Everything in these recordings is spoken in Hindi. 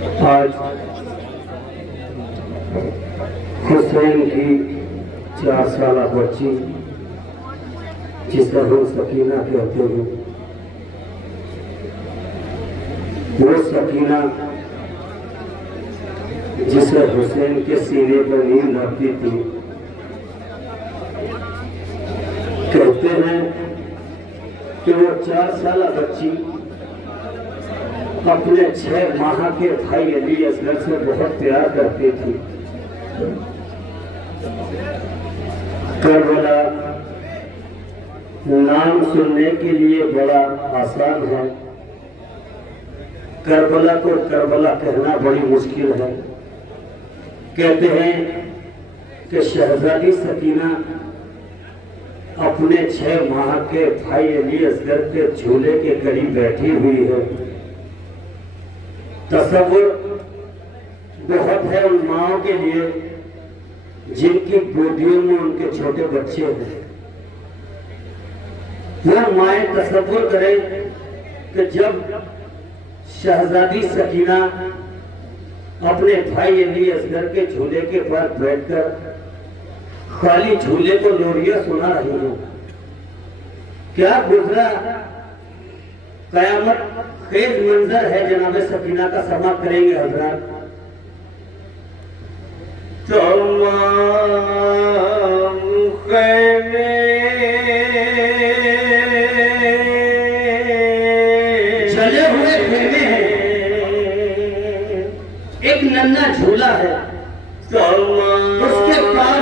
आज हुसैन की 4 साल बच्ची जिसे हम सकीना कहते हैं, वो सकीना जिसे हुसैन के सीने पर नींद आती थी। कहते हैं कि वो 4 साल बच्ची अपने 6 माह के भाई अली असगर से बहुत प्यार करती थी। करबला नाम सुनने के लिए बड़ा आसान है, करबला को करबला कहना बड़ी मुश्किल है। कहते हैं कि शहजादी सकीना अपने 6 माह के भाई अली असगर के झूले के करीब बैठी हुई है। तसव्वुर बहुत है उन माओं के लिए जिनकी गोदियों में उनके छोटे बच्चे हैं। वो माएं तसव्वुर करें कि जब शहजादी सकीना अपने भाई अली असगर के झूले के पास बैठकर खाली झूले को लोरियां सुना रही हो, क्या गुजरा कयामत खेज मंजर है जनाब सकीना का। समाप्त करेंगे हजरात। चले हुए खेमे हैं, एक नन्हा झूला है, उसके पास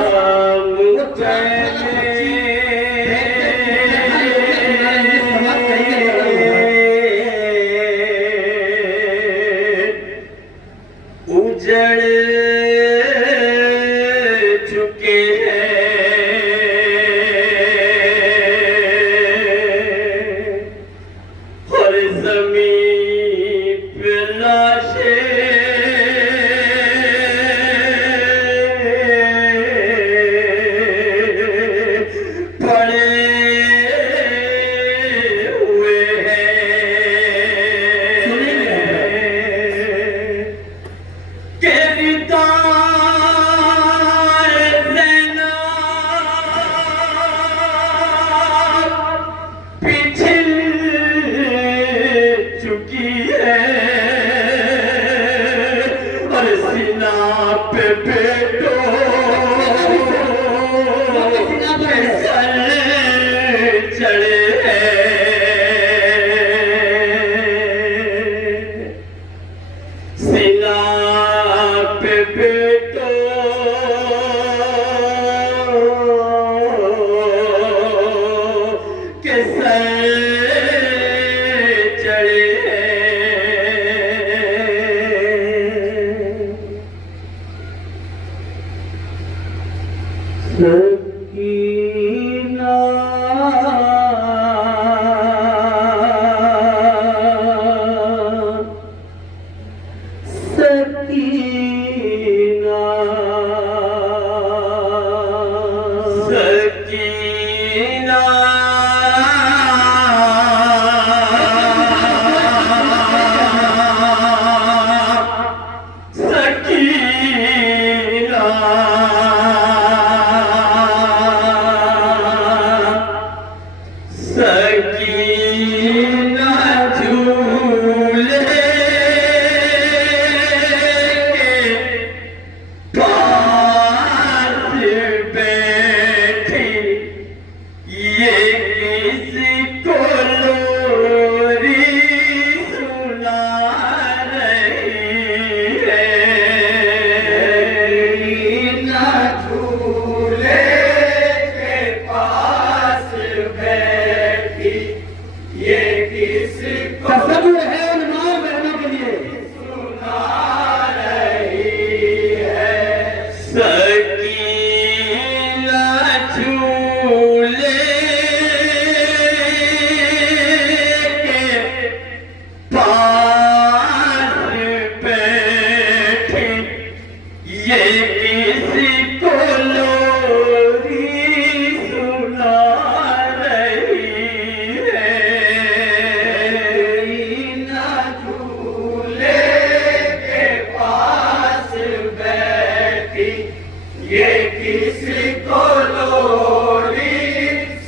ये किसको लोरी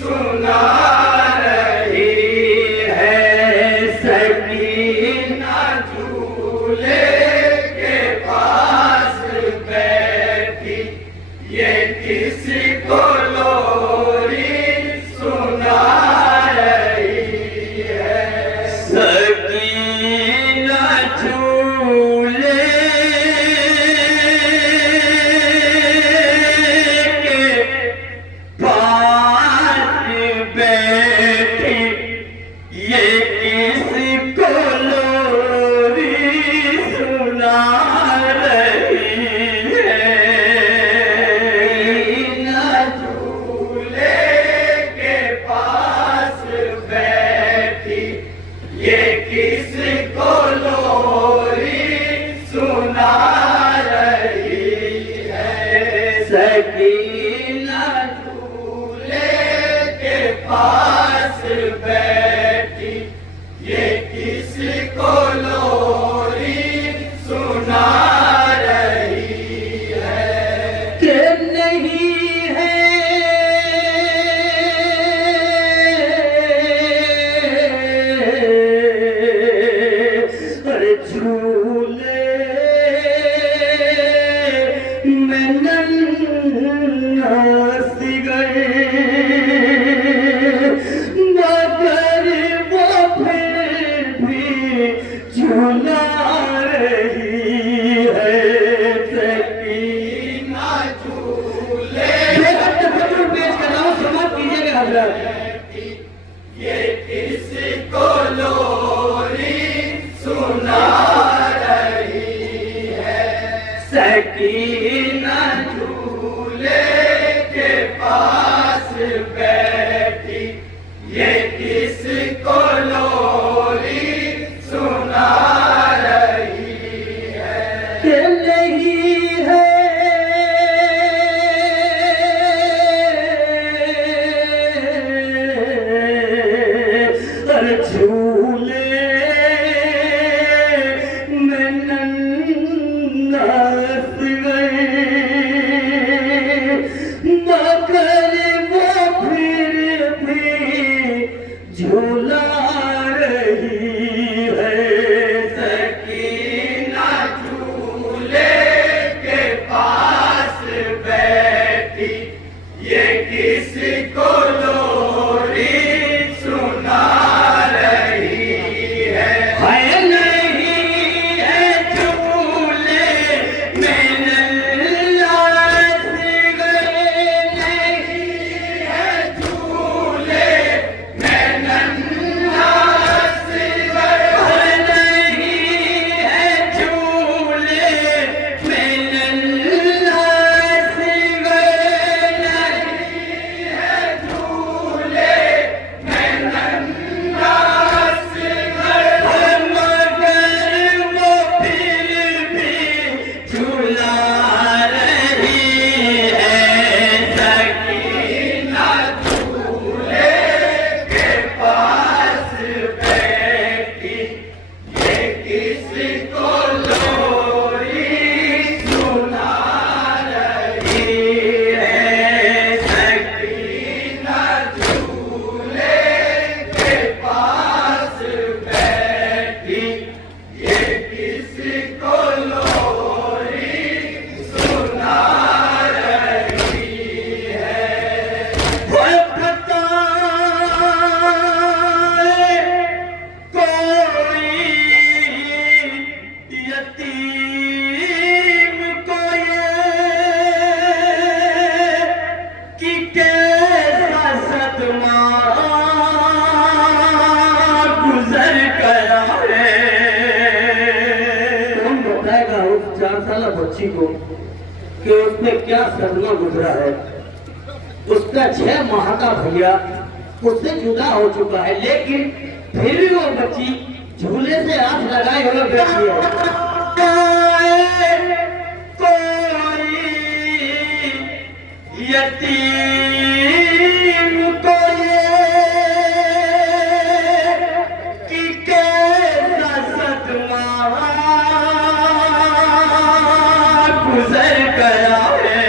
सुना रही है, सकीना झूले के पास बैठी, ये किसको लोरी सुना रही है, सकीना झूले सकीना झूले के पास बैठी, ये किसको लोरी सुना रही है, कि नहीं है अरे झूले झूला रही है, सकीना झूले पेश कर रहा हूँ, समाप्त कीजिएगा हजरत। ये किसको लोरी सुना रही है, सकीना झूले के पास बैठी, ये किसको लोरी सुना रही है, कि नहीं है अरे झूले में नाच गए, मगर वो फिर भी झूला रही है, सकीना झूले के पास बैठी, ये किसको लोरी सुना रही है, नहीं है झूले में नाच गए, नहीं है झूले में नाच गए, नहीं है झूले में नाच गए, नहीं है झूले में नाच गए, मगर वो फिर भी झूला रही है, सकीना झूले के पास बैठी, ये किसको लोरी सुना रही है, सकीना झूले के पास बैठी, ये किसको लोरी सुना रही है, कोई यतीम को ये कि कैसा सदमा गुजर गया है, कौन बताएगा उस 4 साल बच्ची को कि उसने क्या सदमा गुजरा है। उसका 6 माह का भैया उससे जुदा हो चुका है, लेकिन फिर भी वो बच्ची झूले से हाथ लगाए हुए बैठी है। कोई यतीम को ये कि कैसा सदमा गुजर गया है,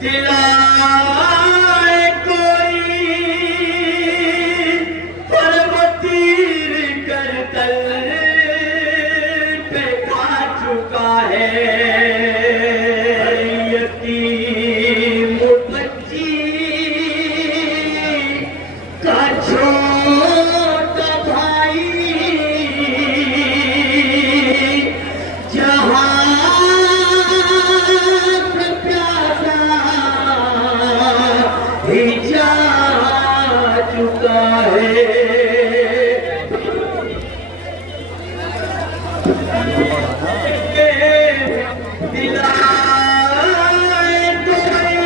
दिलाए कोई पर्वतीर कर तल पे खा चुका है यतीम बच्ची का छोटा भाई जहां ही जा चुका है दिलाए कोई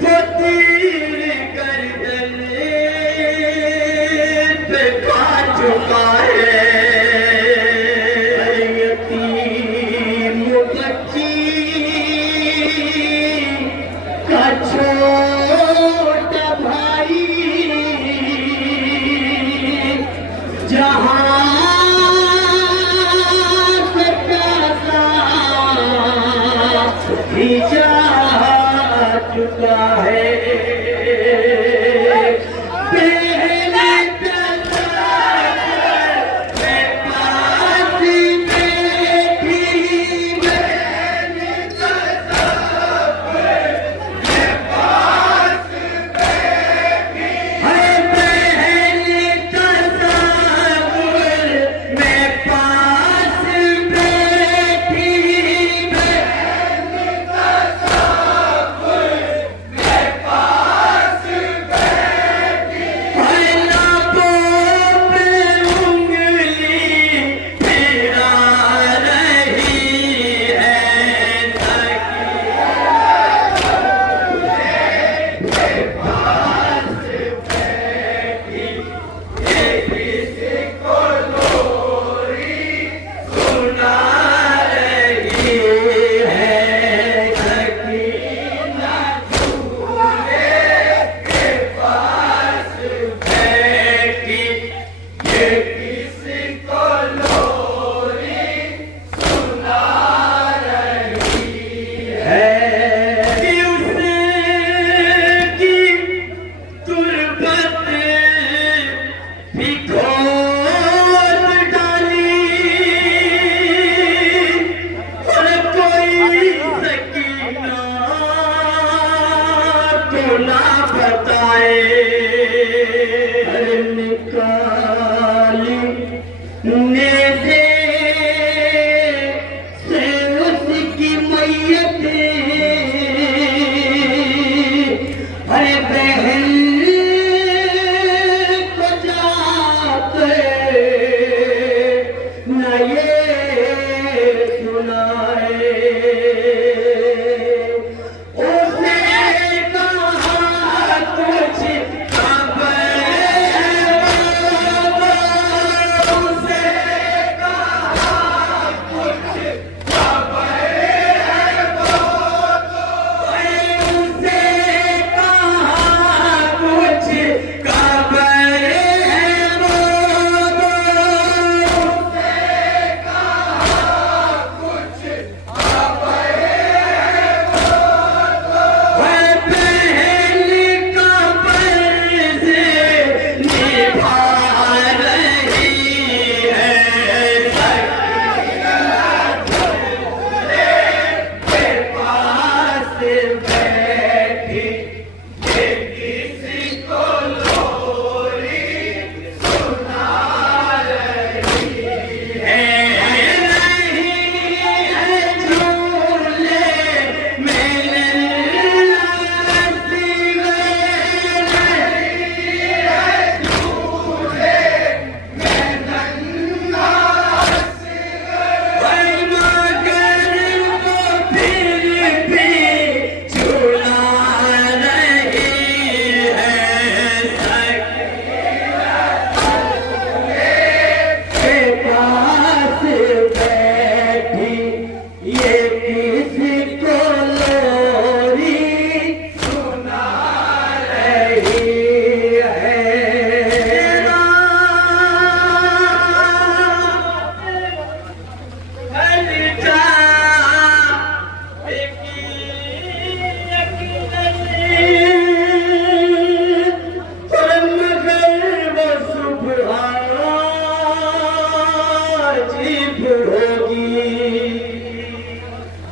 वो तीर गर्दन पे खा चुका है यतीम बच्ची का छोटा भाई जहां से प्यासा भी जा चुका है पहले प्यासा मैं पास बैठी ना बताए निकाली नेज़े से उसकी मैयत अरे बहन को जाते न ये सुनाए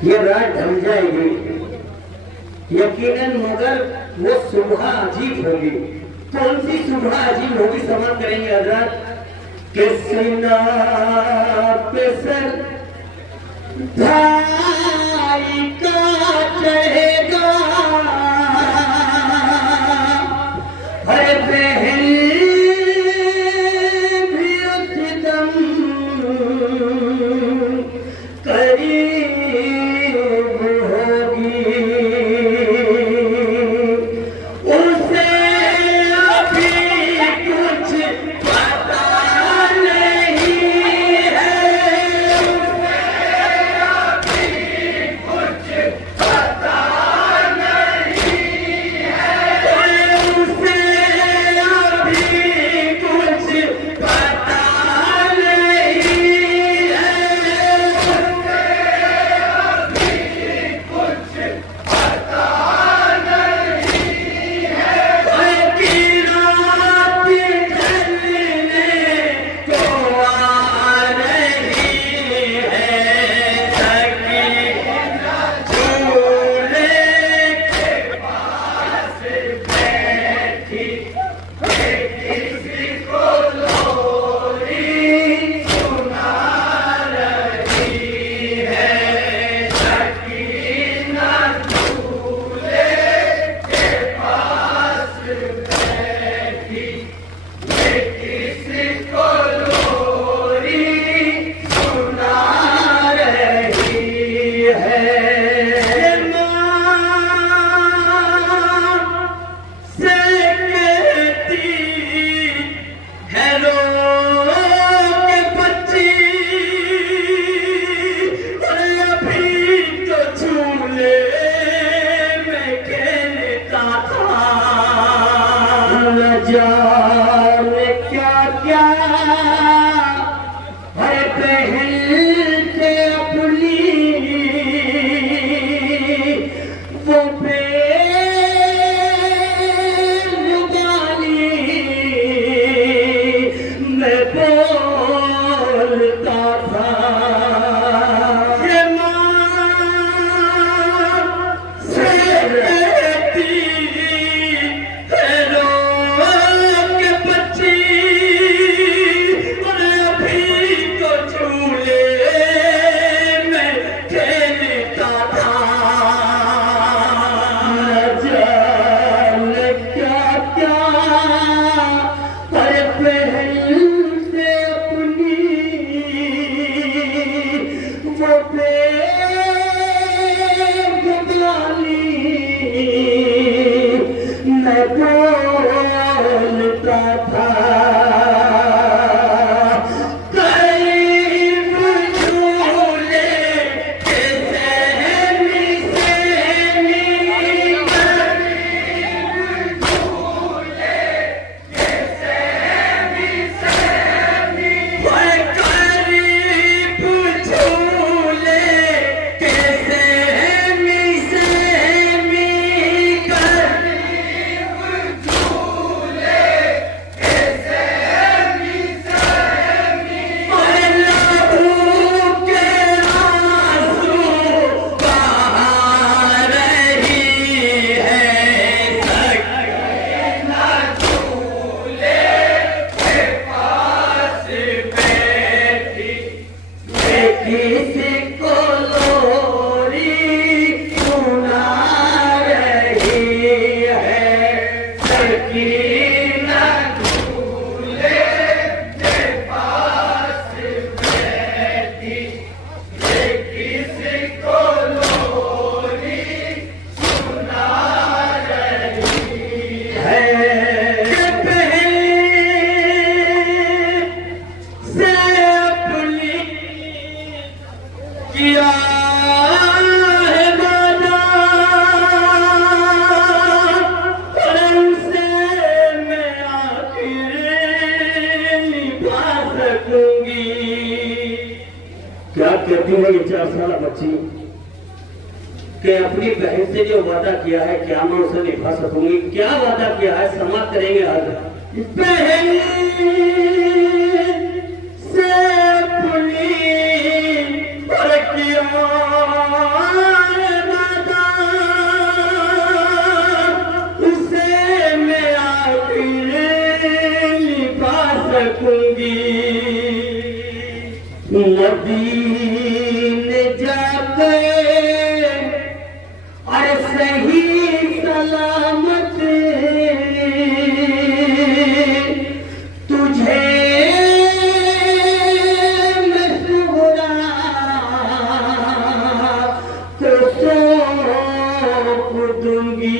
ये रात ढल जाएगी यकीनन, मगर वो सुबह अजीब होगी। कौन सी सुबह अजीब होगी समाप्त करेंगे हजरत। के सीना पे सर भाई का चढ़ेगा, हर बहन भी उस दम करीब होगी, उसे अभी कुछ पता नहीं है, उसे अभी कुछ पता नहीं है, उसे अभी कुछ पता नहीं है, उसे अभी कुछ पता नहीं है, कि रात ढलने को आ रही है, सकीना झूले के पास बैठी, किसी को लोरी सुना रही है, सकीना झूले के पास बैठी, किसी को लोरी सुना रही है। माँ से कहती है रो के बच्ची, अभी तो झूले में खेलता था, न जाने क्या क्या हर बहन से अपनी वो बेजुबानी मैं बोलता था। ये माँ से रहती है रो के बच्ची, और अभी तो झूले में खेलता था, न जाने क्या क्या हर बहन से अपनी वो बेजुबानी मैं बोलता था। करीब झूले के सहमी सहमी, करीब झूले के सहमी सहमी, करीब झूले के सहमी सहमी, करीब झूले के सहमी सहमी, लहू के आंसू बहा रही है, सकीना झूले के पास बैठी, किसी को लोरी सुना रही है, सकीना झूले के पास बैठी, किसी को लोरी सुना रही है। बहन से अपनी किया है वादा, और उनसे मैं आखिर निभा सकूंगी। क्या कहती है ये 4 साल बच्ची कि अपनी बहन से जो वादा किया है क्या मैं उसे निभा सकूंगी? क्या वादा किया है समाप्त करेंगे आज। बहन से अपनी पर किया गए अरे सही सलामत तुझे मैं सुगरा को सौंप दूंगी।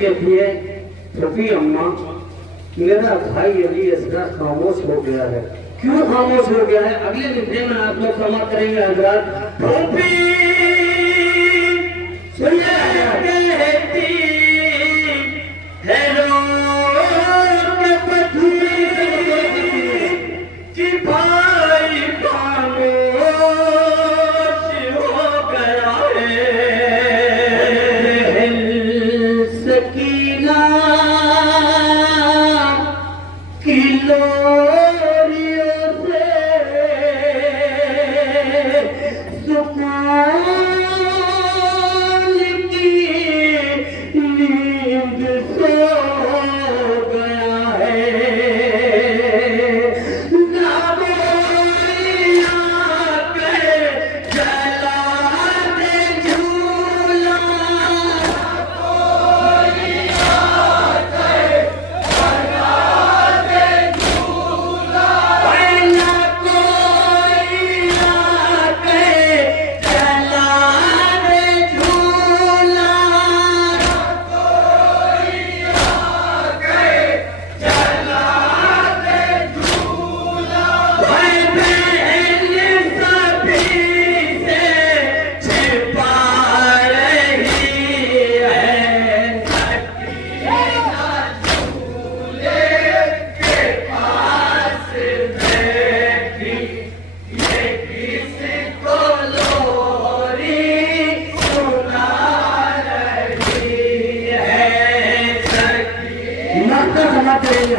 कहती है रफी अम्मा मेरा भाई अली असगर खामोश हो गया है। क्यों खामोश हो गया है अगले दिन में आप लोग समाप्त करेंगे। हजरात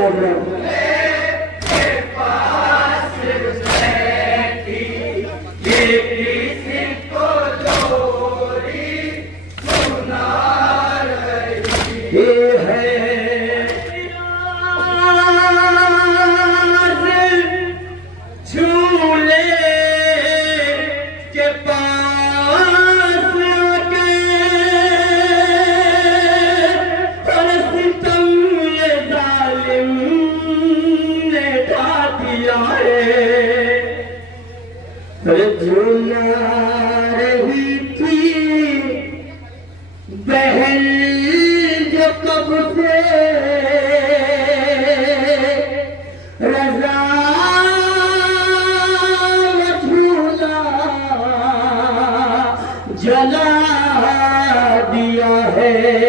राम राम। ये है झूले के पास आके हर सितम ये जालिम ने ढा दिया है। झूला रही थी बहन जो कब से रजा झूला जला दिया है।